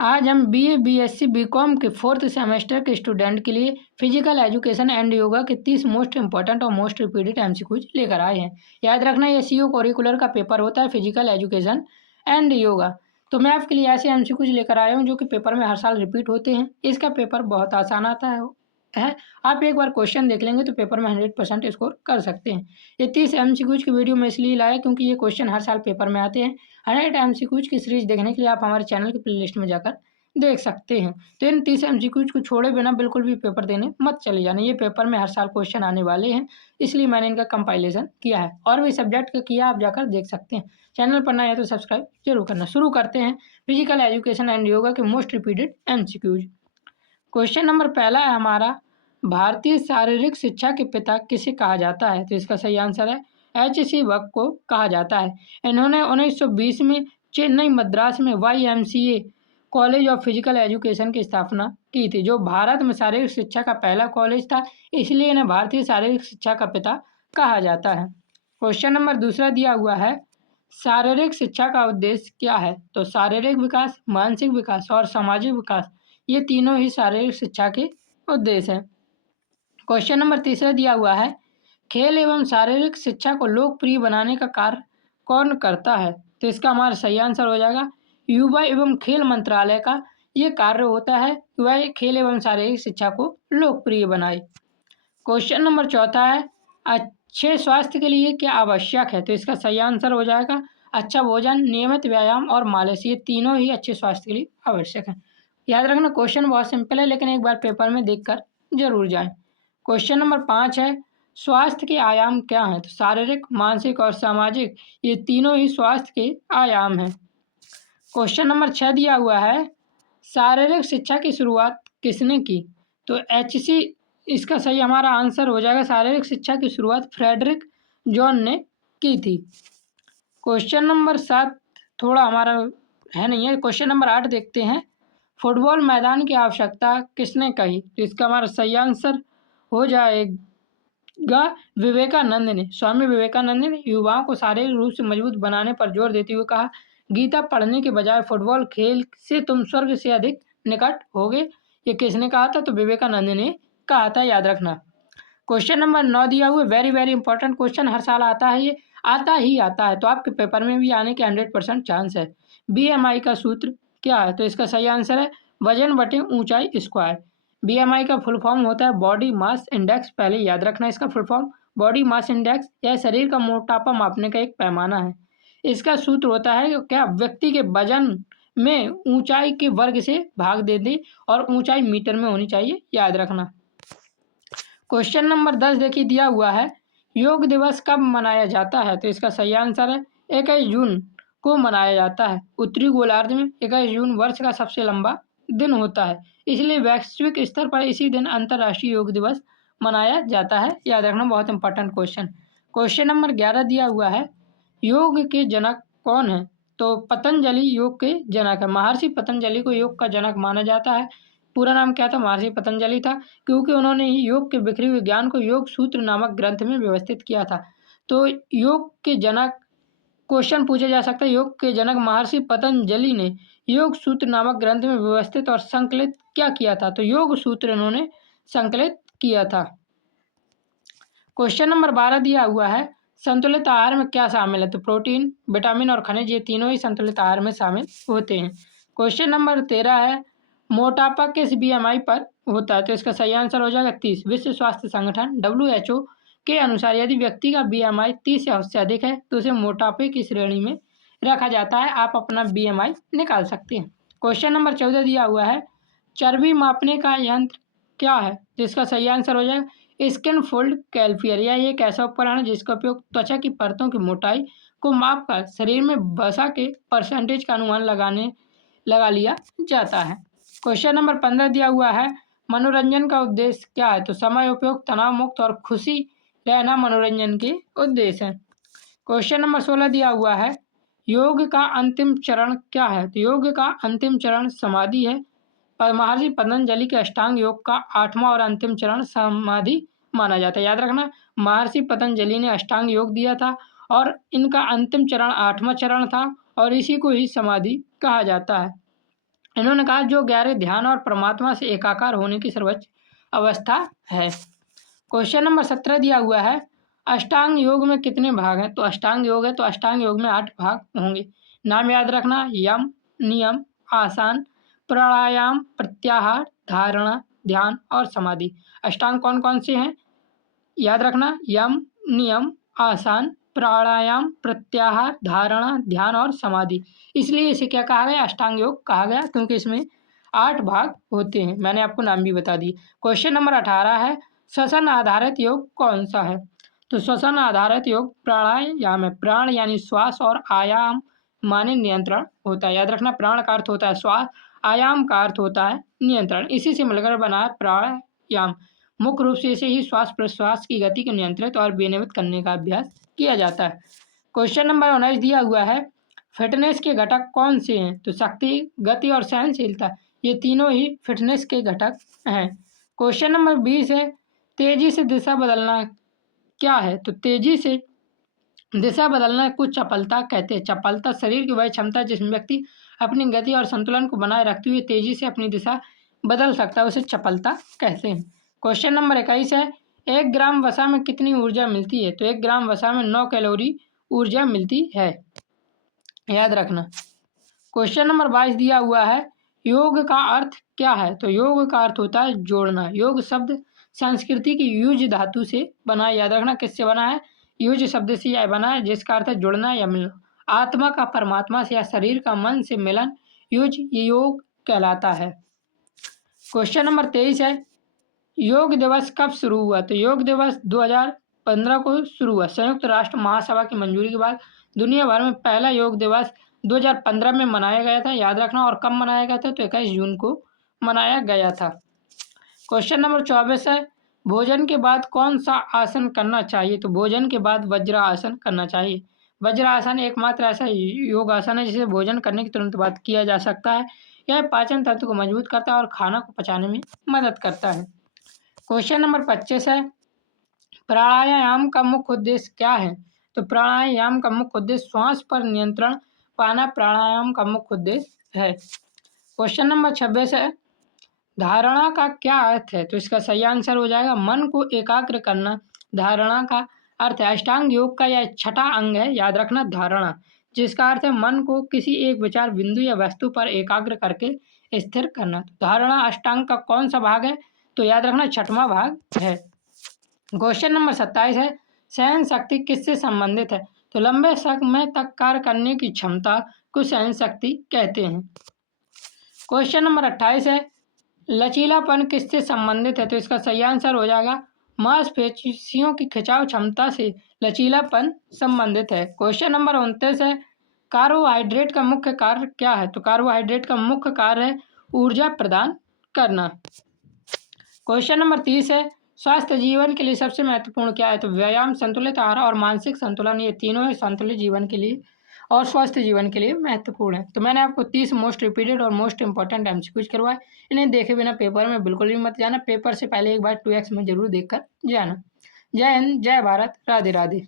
आज हम BA, BSc, BCom के 4th सेमेस्टर के स्टूडेंट के लिए फिजिकल एजुकेशन एंड योगा के 30 मोस्ट इंपॉर्टेंट और मोस्ट रिपीटेड एमसीक्यूज लेकर आए हैं। याद रखना, ये सीयू करिकुलर का पेपर होता है, फिजिकल एजुकेशन एंड योगा। तो मैं आपके लिए ऐसे एमसीक्यूज लेकर आया हूँ जो कि पेपर में हर साल रिपीट होते हैं। इसका पेपर बहुत आसान आता है। आप एक बार क्वेश्चन देख लेंगे तो पेपर में 100% स्कोर कर सकते हैं। ये 30 एमसीक्यूज की वीडियो मैं इसलिए लाया क्योंकि ये क्वेश्चन हर साल पेपर में आते हैं। 100 एमसीक्यूज की सीरीज देखने के लिए आप हमारे चैनल की प्लेलिस्ट में जाकर देख सकते हैं। तो इन 30 एमसीक्यूज को छोड़े बिना बिल्कुल भी पेपर देने मत चले जाना। ये पेपर में हर साल क्वेश्चन आने वाले हैं, इसलिए मैंने इनका कंपाइलेशन किया है। और भी सब्जेक्ट का किया, आप जाकर देख सकते हैं। चैनल पर नए हैं तो सब्सक्राइब जरूर करना। शुरू करते हैं फिजिकल एजुकेशन एंड योगा के most repeated MCQs. Question number पहला है हमारा, भारतीय शारीरिक शिक्षा के पिता किसे कहा जाता है? तो इसका सही आंसर है एच.सी. वक को कहा जाता है। इन्होंने 1920 में चेन्नई मद्रास में YMCA college of physical education की स्थापना की थी, जो भारत में शारीरिक शिक्षा का पहला कॉलेज था, इसलिए इन्हें भारतीय शारीरिक शिक्षा का पिता कहा जाता है। क्वेश्चन नंबर दूसरा दिया हुआ है, शारीरिक शिक्षा का उद्देश्य क्या है? तो शारीरिक विकास, मानसिक विकास और सामाजिक विकास, ये तीनों ही शारीरिक शिक्षा के उद्देश्य हैं। क्वेश्चन नंबर तीसरा दिया हुआ है, खेल एवं शारीरिक शिक्षा को लोकप्रिय बनाने का कार्य कौन करता है? तो इसका हमारा सही आंसर हो जाएगा युवा एवं खेल मंत्रालय का ये कार्य होता है, वह खेल एवं शारीरिक शिक्षा को लोकप्रिय बनाए। क्वेश्चन नंबर चौथा है, अच्छे स्वास्थ्य के लिए क्या आवश्यक है? तो इसका सही आंसर हो जाएगा अच्छा भोजन, नियमित व्यायाम और मालिश, ये तीनों ही अच्छे स्वास्थ्य के लिए आवश्यक है। याद रखना, क्वेश्चन बहुत सिंपल है, लेकिन एक बार पेपर में देखकर जरूर जाएं। क्वेश्चन नंबर 5 है, स्वास्थ्य के आयाम क्या हैं? तो शारीरिक, मानसिक और सामाजिक, ये तीनों ही स्वास्थ्य के आयाम हैं। क्वेश्चन नंबर 6 दिया हुआ है, शारीरिक शिक्षा की शुरुआत किसने की? तो एच.सी. इसका सही हमारा आंसर हो जाएगा, शारीरिक शिक्षा की शुरुआत फ्रेडरिक जॉन ने की थी। क्वेश्चन नंबर 7 थोड़ा हमारा है नहीं है। क्वेश्चन नंबर 8 देखते हैं, फुटबॉल मैदान की आवश्यकता किसने कही? तो इसका हमारा सही आंसर हो जाएगा विवेकानंद ने। स्वामी विवेकानंद ने युवाओं को शारीरिक रूप से मजबूत बनाने पर जोर देते हुए कहा, गीता पढ़ने के बजाय फुटबॉल खेल से तुम स्वर्ग से अधिक निकट होगे। ये किसने कहा था? तो विवेकानंद ने कहा था, याद रखना। क्वेश्चन नंबर 9 दिया हुआ, वेरी वेरी इंपॉर्टेंट क्वेश्चन, हर साल आता है, ये आता है, तो आपके पेपर में भी आने के 100% चांस है। BMI का सूत्र क्या है? तो इसका सही आंसर है वजन बटे ऊंचाई स्क्वायर। BMI का फुल फॉर्म होता है बॉडी मास इंडेक्स। पहले याद रखना इसका full form, body mass index यह शरीर का मोटापा मापने का एक पैमाना है। इसका सूत्र होता है क्या, व्यक्ति के वजन में ऊंचाई के वर्ग से भाग दे दे और ऊंचाई मीटर में होनी चाहिए, याद रखना। क्वेश्चन नंबर 10 देखिए दिया हुआ है, योग दिवस कब मनाया जाता है? तो इसका सही आंसर है 21 जून को मनाया जाता है। उत्तरी गोलार्ध में 21 जून वर्ष का सबसे लंबा दिन होता है, इसलिए वैश्विक स्तर पर इसी दिन अंतर्राष्ट्रीय योग दिवस मनाया जाता है, याद रखना, बहुत इंपॉर्टेंट क्वेश्चन। क्वेश्चन नंबर 11 दिया हुआ है, योग के जनक कौन है? तो पतंजलि योग के जनक है। महर्षि पतंजलि को योग का जनक माना जाता है। पूरा नाम क्या था? महर्षि पतंजलि था, क्योंकि उन्होंने ही योग के बिखरे हुए ज्ञान को योग सूत्र नामक ग्रंथ में व्यवस्थित किया था। तो योग के जनक, क्वेश्चन पूछा जा सकता है, योग के जनक महर्षि पतंजलि ने योग सूत्र नामक ग्रंथ में व्यवस्थित और संकलित क्या किया था? तो योग सूत्र इन्होंने संकलित किया था। क्वेश्चन नंबर 12 दिया हुआ है, संतुलित आहार में क्या शामिल है? तो प्रोटीन, विटामिन और खनिज, ये तीनों ही संतुलित आहार में शामिल होते हैं। क्वेश्चन नंबर 13 है, मोटापा किस BMI पर होता है? तो इसका सही आंसर हो जाएगा 30। विश्व स्वास्थ्य संगठन WHO के अनुसार यदि व्यक्ति का BMI 30 या उससे अधिक है तो उसे मोटापे की श्रेणी में रखा जाता है। आप अपना BMI निकाल सकते हैं। क्वेश्चन नंबर 14 दिया हुआ है, चर्बी मापने का यंत्र क्या है? तो इसका सही आंसर हो जाएगा स्किन फोल्ड कैल्कुलेटर। यह एक ऐसा उपकरण है जिसका उपयोग त्वचा की परतों की मोटाई को मापकर शरीर में वसा के परसेंटेज का अनुमान लगा लिया जाता है। क्वेश्चन नंबर 15 दिया हुआ है, मनोरंजन का उद्देश्य क्या है? तो समय उपयोग, तनाव मुक्त और खुशी रहना मनोरंजन के उद्देश्य है। क्वेश्चन नंबर 16 दिया हुआ है, योग का अंतिम चरण क्या है? तो योग का अंतिम चरण समाधि है। महर्षि पतंजलि के अष्टांग योग का 8वां और अंतिम चरण समाधि माना जाता है। याद रखना, महर्षि पतंजलि ने अष्टांग योग दिया था और इनका अंतिम चरण 8वां चरण था और इसी को ही समाधि कहा जाता है। इन्होंने कहा जो गहरे ध्यान और परमात्मा से एकाकार होने की सर्वोच्च अवस्था है। क्वेश्चन नंबर 17 दिया हुआ है, अष्टांग योग में कितने भाग हैं? तो अष्टांग योग है तो अष्टांग योग में 8 भाग होंगे। नाम याद रखना, यम, नियम, आसन, प्राणायाम, प्रत्याहार, धारणा, ध्यान और समाधि। अष्टांग कौन कौन से हैं? याद रखना, यम, नियम, आसन, प्राणायाम, प्रत्याहार, धारणा, ध्यान और समाधि। इसलिए इसे क्या कहा गया? अष्टांग योग कहा गया, क्योंकि इसमें 8 भाग होते हैं। मैंने आपको नाम भी बता दिए। क्वेश्चन नंबर 18 है, श्वसन आधारित योग कौन सा है? तो श्वसन आधारित योग प्राणायाम है। प्राण यानी श्वास और आयाम माने नियंत्रण होता है। याद रखना, प्राण का अर्थ होता है श्वास, आयाम का अर्थ होता है नियंत्रण। इसी से मिलकर बना है प्राणायाम। मुख्य रूप से इसे ही श्वास प्रश्वास की गति को नियंत्रित और विनियमित करने का अभ्यास किया जाता है। क्वेश्चन नंबर 19 दिया हुआ है, फिटनेस के घटक कौन से हैं? तो शक्ति, गति और सहनशीलता, ये तीनों ही फिटनेस के घटक हैं। क्वेश्चन नंबर 20 है, तेजी से दिशा बदलना क्या है? तो तेजी से दिशा बदलना को चपलता कहते हैं। चपलता शरीर की वह क्षमता जिसमें व्यक्ति अपनी गति और संतुलन को बनाए रखते हुए तेजी से अपनी दिशा बदल सकता है, उसे चपलता कहते हैं। क्वेश्चन नंबर 21 है, 1 ग्राम वसा में कितनी ऊर्जा मिलती है? तो 1 ग्राम वसा में 9 कैलोरी ऊर्जा मिलती है। याद रखना। क्वेश्चन नंबर 22 दिया हुआ है, योग का अर्थ क्या है? तो योग का अर्थ होता है जोड़ना। योग शब्द संस्कृति की युज धातु से बना है। याद रखना, किससे बना है? युज शब्द से यह बना है, जिसका अर्थ है जुड़ना या मिलना। आत्मा का परमात्मा से या शरीर का मन से मिलन युज योग कहलाता है। क्वेश्चन नंबर 23 है, योग दिवस कब शुरू हुआ? तो योग दिवस 2015 को शुरू हुआ। संयुक्त राष्ट्र महासभा की मंजूरी के बाद दुनिया भर में पहला योग दिवस 2015 में मनाया गया था। याद रखना, और कब मनाया गया था? तो 21 जून को मनाया गया था। क्वेश्चन नंबर 24 है, भोजन के बाद कौन सा आसन करना चाहिए? तो भोजन के बाद वज्रासन करना चाहिए। वज्रासन एकमात्र ऐसा योग आसन है जिसे भोजन करने के तुरंत बाद किया जा सकता है। यह पाचन तंत्र को मजबूत करता है और खाना को पचाने में मदद करता है। क्वेश्चन नंबर 25 है, प्राणायाम का मुख्य उद्देश्य क्या है? तो प्राणायाम का मुख्य उद्देश्य श्वास पर नियंत्रण पाना प्राणायाम का मुख्य उद्देश्य है। क्वेश्चन नंबर 26 है, धारणा का क्या अर्थ है? तो इसका सही आंसर हो जाएगा मन को एकाग्र करना। धारणा का अर्थ है अष्टांग योग का यह छठा अंग है। याद रखना, धारणा, जिसका अर्थ है मन को किसी एक विचार बिंदु या वस्तु पर एकाग्र करके स्थिर करना। तो धारणा अष्टांग का कौन सा भाग है? तो याद रखना, छठवां भाग है। क्वेश्चन नंबर 27 है, सहन शक्ति किससे संबंधित है? तो लंबे समय तक कार्य करने की क्षमता को सहन शक्ति कहते हैं। क्वेश्चन नंबर 28 है, लचीलापन किससे संबंधित है? तो इसका सही आंसर हो जाएगा मांसपेशियों की खिंचाव क्षमता से लचीलापन संबंधित है। क्वेश्चन नंबर 29 है, कार्बोहाइड्रेट का मुख्य कार्य क्या है? तो कार्बोहाइड्रेट का मुख्य कार्य है ऊर्जा प्रदान करना। क्वेश्चन नंबर 30 है, स्वस्थ जीवन के लिए सबसे महत्वपूर्ण क्या है? तो व्यायाम, संतुलित आहार और मानसिक संतुलन, ये तीनों ही संतुलित जीवन के लिए और स्वस्थ जीवन के लिए महत्वपूर्ण है। तो मैंने आपको 30 मोस्ट रिपीटेड और मोस्ट इंपॉर्टेंट एमसीक्यूज करवाए। इन्हें देखे बिना पेपर में बिल्कुल भी मत जाना। पेपर से पहले एक बार 2x में जरूर देखकर जाना। जय हिंद, जय भारत, राधे राधे।